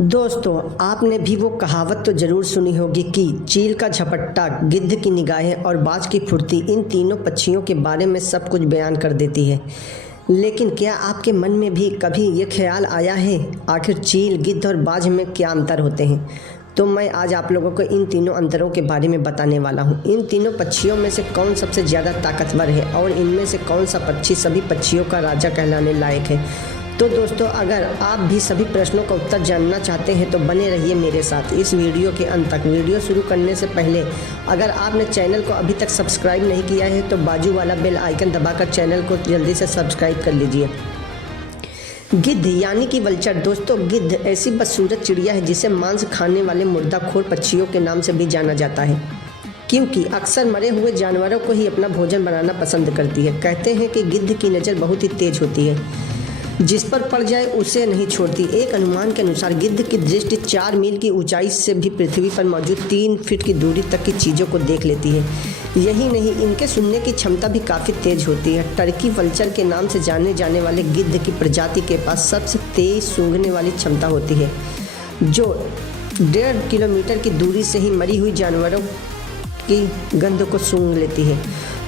दोस्तों, आपने भी वो कहावत तो ज़रूर सुनी होगी कि चील का झपट्टा, गिद्ध की निगाहें और बाज की फुर्ती इन तीनों पक्षियों के बारे में सब कुछ बयान कर देती है। लेकिन क्या आपके मन में भी कभी ये ख्याल आया है, आखिर चील, गिद्ध और बाज में क्या अंतर होते हैं? तो मैं आज आप लोगों को इन तीनों अंतरों के बारे में बताने वाला हूँ। इन तीनों पक्षियों में से कौन सबसे ज़्यादा ताकतवर है और इनमें से कौन सा पक्षी सभी पक्षियों का राजा कहलाने लायक है। तो दोस्तों, अगर आप भी सभी प्रश्नों का उत्तर जानना चाहते हैं तो बने रहिए मेरे साथ इस वीडियो के अंत तक। वीडियो शुरू करने से पहले अगर आपने चैनल को अभी तक सब्सक्राइब नहीं किया है तो बाजू वाला बेल आइकन दबाकर चैनल को जल्दी से सब्सक्राइब कर लीजिए। गिद्ध यानी कि वल्चर। दोस्तों, गिद्ध ऐसी बदसूरत चिड़िया है जिसे मांस खाने वाले मुर्दाखोर पक्षियों के नाम से भी जाना जाता है, क्योंकि अक्सर मरे हुए जानवरों को ही अपना भोजन बनाना पसंद करती है। कहते हैं कि गिद्ध की नज़र बहुत ही तेज होती है, जिस पर पड़ जाए उसे नहीं छोड़ती। एक अनुमान के अनुसार गिद्ध की दृष्टि 4 मील की ऊंचाई से भी पृथ्वी पर मौजूद 3 फीट की दूरी तक की चीज़ों को देख लेती है। यही नहीं, इनके सुनने की क्षमता भी काफ़ी तेज होती है। टर्की वल्चर के नाम से जाने जाने वाले गिद्ध की प्रजाति के पास सबसे तेज सूंघने वाली क्षमता होती है, जो 1.5 किलोमीटर की दूरी से ही मरी हुई जानवरों की गंध को सूंघ लेती है।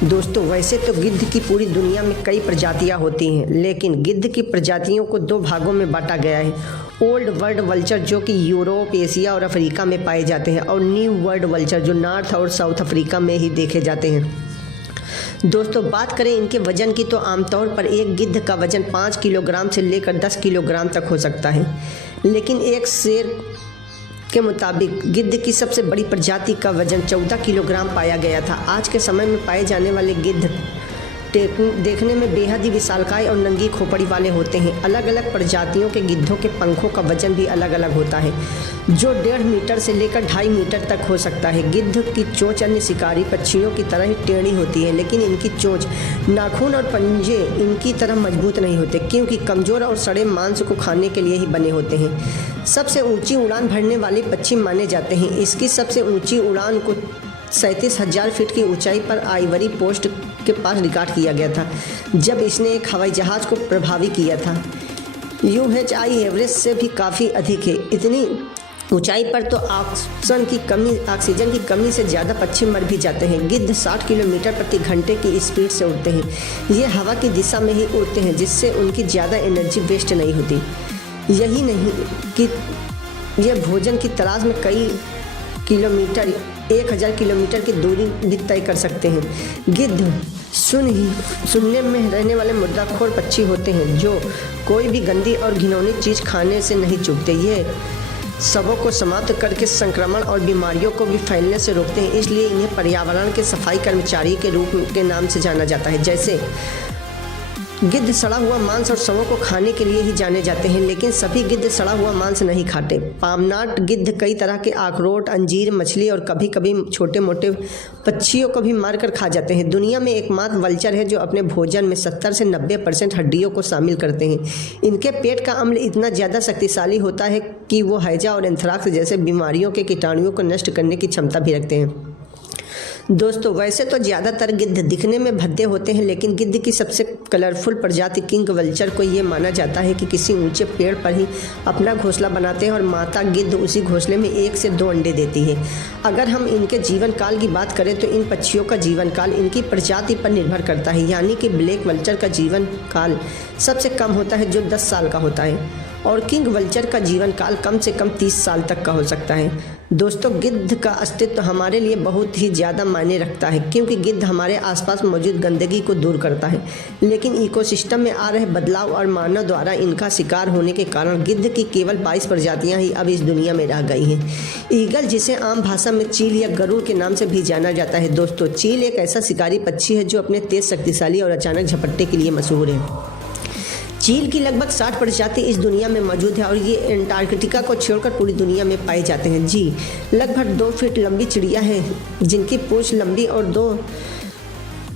दोस्तों, वैसे तो गिद्ध की पूरी दुनिया में कई प्रजातियां होती हैं, लेकिन गिद्ध की प्रजातियों को 2 भागों में बांटा गया है। ओल्ड वर्ल्ड वल्चर, जो कि यूरोप, एशिया और अफ्रीका में पाए जाते हैं, और न्यू वर्ल्ड वल्चर, जो नॉर्थ और साउथ अफ्रीका में ही देखे जाते हैं। दोस्तों, बात करें इनके वजन की तो आमतौर पर एक गिद्ध का वजन 5 किलोग्राम से लेकर 10 किलोग्राम तक हो सकता है, लेकिन एक शेर के मुताबिक गिद्ध की सबसे बड़ी प्रजाति का वजन 14 किलोग्राम पाया गया था। आज के समय में पाए जाने वाले गिद्ध देखने में बेहद ही विशालकाय और नंगी खोपड़ी वाले होते हैं। अलग अलग प्रजातियों के गिद्धों के पंखों का वजन भी अलग अलग होता है, जो 1.5 मीटर से लेकर 2.5 मीटर तक हो सकता है। गिद्ध की चोंच अन्य शिकारी पक्षियों की तरह ही टेढ़ी होती है, लेकिन इनकी चोंच, नाखून और पंजे इनकी तरह मजबूत नहीं होते, क्योंकि कमज़ोर और सड़े मांस को खाने के लिए ही बने होते हैं। सबसे ऊंची उड़ान भरने वाले पक्षी माने जाते हैं। इसकी सबसे ऊंची उड़ान को 37,000 फीट की ऊंचाई पर आइवरी पोस्ट के पास रिकॉर्ड किया गया था, जब इसने एक हवाई जहाज़ को प्रभावित किया था। UHI एवरेस्ट से भी काफ़ी अधिक है। इतनी ऊंचाई पर तो ऑक्सीजन की कमी से ज़्यादा पक्षी मर भी जाते हैं। गिद्ध 60 किलोमीटर प्रति घंटे की स्पीड से उड़ते हैं। ये हवा की दिशा में ही उड़ते हैं, जिससे उनकी ज़्यादा एनर्जी वेस्ट नहीं होती। यही नहीं कि ये भोजन की तलाश में कई किलोमीटर, 1000 किलोमीटर की दूरी भी तय कर सकते हैं। गिद्ध सुनने में रहने वाले मुर्दाखोर पक्षी होते हैं, जो कोई भी गंदी और घिनौनी चीज़ खाने से नहीं चूकते। ये शवों को समाप्त करके संक्रमण और बीमारियों को भी फैलने से रोकते हैं, इसलिए इन्हें पर्यावरण के सफाई कर्मचारी के रूप के नाम से जाना जाता है। जैसे गिद्ध सड़ा हुआ मांस और शवों को खाने के लिए ही जाने जाते हैं, लेकिन सभी गिद्ध सड़ा हुआ मांस नहीं खाते। पामनाट गिद्ध कई तरह के अखरोट, अंजीर, मछली और कभी कभी छोटे मोटे पक्षियों को भी मारकर खा जाते हैं। दुनिया में एकमात्र वल्चर है जो अपने भोजन में 70 से 90% हड्डियों को शामिल करते हैं। इनके पेट का अम्ल इतना ज़्यादा शक्तिशाली होता है कि वो हैजा और एंथ्राक्स जैसे बीमारियों के कीटाणुओं को नष्ट करने की क्षमता भी रखते हैं। दोस्तों, वैसे तो ज़्यादातर गिद्ध दिखने में भद्दे होते हैं, लेकिन गिद्ध की सबसे कलरफुल प्रजाति किंग वल्चर को ये माना जाता है कि किसी ऊंचे पेड़ पर ही अपना घोंसला बनाते हैं और माता गिद्ध उसी घोंसले में 1 से 2 अंडे देती है। अगर हम इनके जीवन काल की बात करें तो इन पक्षियों का जीवन काल इनकी प्रजाति पर निर्भर करता है, यानी कि ब्लैक वल्चर का जीवन काल सबसे कम होता है, जो 10 साल का होता है, और किंग वल्चर का जीवन काल कम से कम 30 साल तक का हो सकता है। दोस्तों, गिद्ध का अस्तित्व हमारे लिए बहुत ही ज़्यादा मायने रखता है, क्योंकि गिद्ध हमारे आसपास मौजूद गंदगी को दूर करता है, लेकिन इकोसिस्टम में आ रहे बदलाव और मानव द्वारा इनका शिकार होने के कारण गिद्ध की केवल 22 प्रजातियां ही अब इस दुनिया में रह गई हैं। ईगल, जिसे आम भाषा में चील या गरुड़ के नाम से भी जाना जाता है। दोस्तों, चील एक ऐसा शिकारी पक्षी है जो अपने तेज, शक्तिशाली और अचानक झपट्टे के लिए मशहूर है। चील की लगभग 60 प्रजाति इस दुनिया में मौजूद है और ये एंटार्कटिका को छोड़कर पूरी दुनिया में पाए जाते हैं। जी, लगभग 2 फीट लंबी चिड़िया है, जिनकी पूंछ लंबी और 2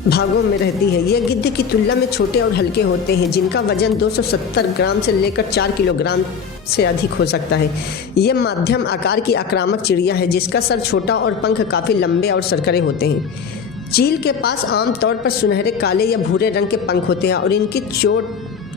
भागों में रहती है। ये गिद्ध की तुलना में छोटे और हल्के होते हैं, जिनका वजन 270 ग्राम से लेकर 4 किलोग्राम से अधिक हो सकता है। ये मध्यम आकार की आक्रामक चिड़िया है, जिसका सर छोटा और पंख काफ़ी लंबे और सरकरे होते हैं। चील के पास आमतौर पर सुनहरे, काले या भूरे रंग के पंख होते हैं और इनकी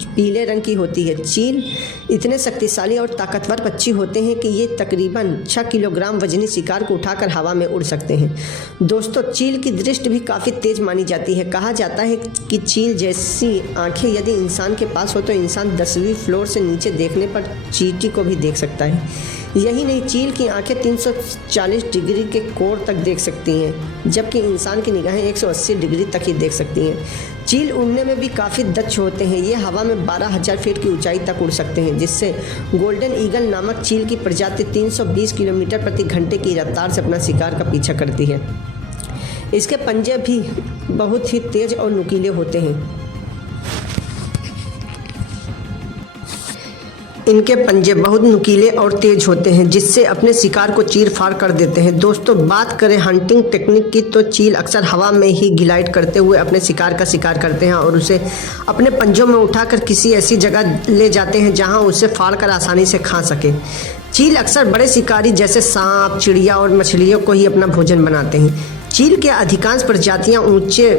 पीले रंग की होती है। चील इतने शक्तिशाली और ताकतवर पक्षी होते हैं कि ये तकरीबन 6 किलोग्राम वजनी शिकार को उठाकर हवा में उड़ सकते हैं। दोस्तों, चील की दृष्टि भी काफ़ी तेज मानी जाती है। कहा जाता है कि चील जैसी आंखें यदि इंसान के पास हो तो इंसान 10वीं फ्लोर से नीचे देखने पर चींटी को भी देख सकता है। यही नहीं, चील की आंखें 340 डिग्री के कोण तक देख सकती हैं, जबकि इंसान की निगाहें 180 डिग्री तक ही देख सकती हैं। चील उड़ने में भी काफ़ी दक्ष होते हैं। ये हवा में 12,000 फीट की ऊंचाई तक उड़ सकते हैं, जिससे गोल्डन ईगल नामक चील की प्रजाति 320 किलोमीटर प्रति घंटे की रफ्तार से अपना शिकार का पीछा करती है। इसके पंजे भी बहुत ही तेज और नुकीले होते हैं। इनके पंजे बहुत नुकीले और तेज होते हैं, जिससे अपने शिकार को चीर फाड़ कर देते हैं। दोस्तों, बात करें हंटिंग टेक्निक की तो चील अक्सर हवा में ही ग्लाइड करते हुए अपने शिकार का शिकार करते हैं और उसे अपने पंजों में उठाकर किसी ऐसी जगह ले जाते हैं जहां उसे फाड़ कर आसानी से खा सके। चील अक्सर बड़े शिकारी जैसे सांप, चिड़िया और मछलियों को ही अपना भोजन बनाते हैं। चील के अधिकांश प्रजातियाँ ऊँचे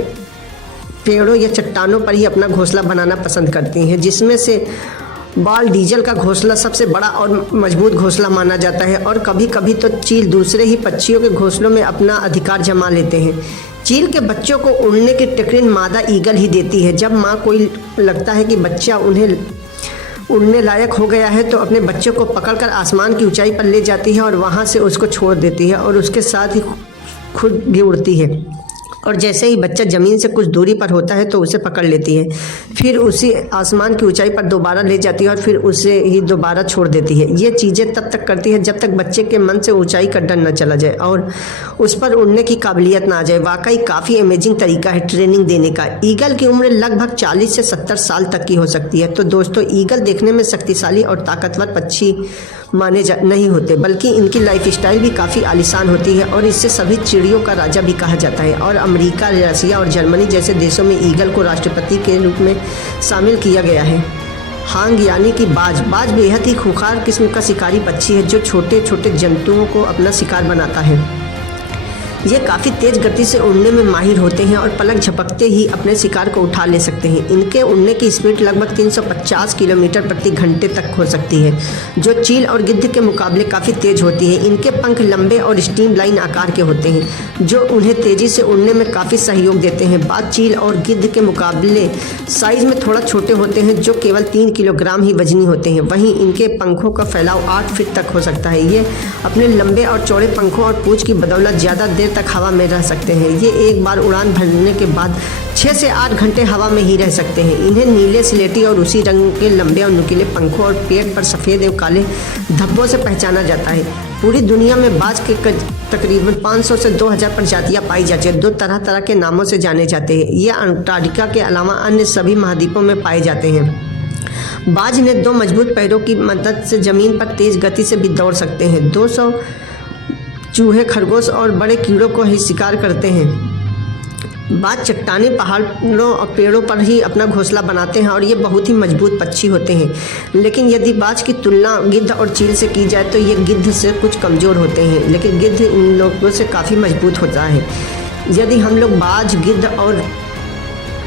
पेड़ों या चट्टानों पर ही अपना घोंसला बनाना पसंद करती हैं, जिसमें से बाल डीजल का घोंसला सबसे बड़ा और मजबूत घोंसला माना जाता है। और कभी कभी तो चील दूसरे ही पक्षियों के घोंसलों में अपना अधिकार जमा लेते हैं। चील के बच्चों को उड़ने की ट्रेनिंग मादा ईगल ही देती है। जब माँ को लगता है कि बच्चा उन्हें उड़ने लायक हो गया है तो अपने बच्चों को पकड़कर आसमान की ऊंचाई पर ले जाती है और वहाँ से उसको छोड़ देती है और उसके साथ ही खुद भी उड़ती है। और जैसे ही बच्चा ज़मीन से कुछ दूरी पर होता है तो उसे पकड़ लेती है, फिर उसी आसमान की ऊंचाई पर दोबारा ले जाती है और फिर उसे ही दोबारा छोड़ देती है। ये चीज़ें तब तक करती है जब तक बच्चे के मन से ऊंचाई का डर न चला जाए और उस पर उड़ने की काबिलियत ना आ जाए। वाकई काफ़ी अमेजिंग तरीका है ट्रेनिंग देने का। ईगल की उम्र लगभग 40 से 70 साल तक की हो सकती है। तो दोस्तों, ईगल देखने में शक्तिशाली और ताकतवर पक्षी नहीं होते, बल्कि इनकी लाइफ स्टाइल भी काफ़ी आलीशान होती है और इससे सभी चिड़ियों का राजा भी कहा जाता है। और अमेरिका, रसिया और जर्मनी जैसे देशों में ईगल को राष्ट्रपति के रूप में शामिल किया गया है। हांग यानी कि बाज बेहद ही खूंखार किस्म का शिकारी पक्षी है जो छोटे छोटे जंतुओं को अपना शिकार बनाता है। ये काफ़ी तेज़ गति से उड़ने में माहिर होते हैं और पलक झपकते ही अपने शिकार को उठा ले सकते हैं। इनके उड़ने की स्पीड लगभग 350 किलोमीटर प्रति घंटे तक हो सकती है, जो चील और गिद्ध के मुकाबले काफ़ी तेज़ होती है। इनके पंख लंबे और स्ट्रीमलाइन आकार के होते हैं, जो उन्हें तेज़ी से उड़ने में काफ़ी सहयोग देते हैं। बाज चील और गिद्ध के मुकाबले साइज़ में थोड़ा छोटे होते हैं, जो केवल 3 किलोग्राम ही वजनी होते हैं। वहीं इनके पंखों का फैलाव 8 फीट तक हो सकता है। ये अपने लंबे और चौड़े पंखों और पूंछ की बदौलत ज़्यादा देर तक हवा में रह सकते हैं। ये एक बार उड़ान भरने के बाद 6 से 8 घंटे हवा में ही रह सकते हैं। इन्हें नीले, स्लेटी और उसी रंग के लंबे और नुकीले पंखों और पेट पर सफ़ेद एवं काले धब्बों से पहचाना जाता है। पूरी दुनिया में बाज के तकरीबन 500 से 2000 प्रजातियां पाई जाती हैं। 2 तरह के नामों से जाने जाते हैं। ये अंटार्कटिका के अलावा अन्य सभी महाद्वीपों में पाए जाते हैं। बाज ने 2 मजबूत पैरों की मदद से ज़मीन पर तेज़ गति से भी दौड़ सकते हैं। 200 चूहे, खरगोश और बड़े कीड़ों को ही शिकार करते हैं। बाज चट्टानी, पहाड़ों और पेड़ों पर ही अपना घोंसला बनाते हैं और ये बहुत ही मजबूत पक्षी होते हैं। लेकिन यदि बाज की तुलना गिद्ध और चील से की जाए तो ये गिद्ध से कुछ कमज़ोर होते हैं, लेकिन गिद्ध इन लोगों से काफ़ी मजबूत होता है। यदि हम लोग बाज, गिद्ध और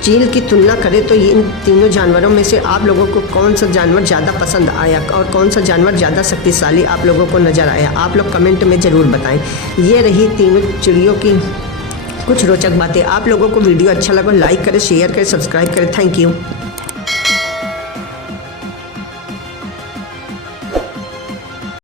चील की तुलना करें तो इन तीनों जानवरों में से आप लोगों को कौन सा जानवर ज़्यादा पसंद आया और कौन सा जानवर ज़्यादा शक्तिशाली आप लोगों को नज़र आया, आप लोग कमेंट में ज़रूर बताएं। ये रही तीनों चिड़ियों की कुछ रोचक बातें। आप लोगों को वीडियो अच्छा लगा लाइक करें, शेयर करें, सब्सक्राइब करें। Thank you.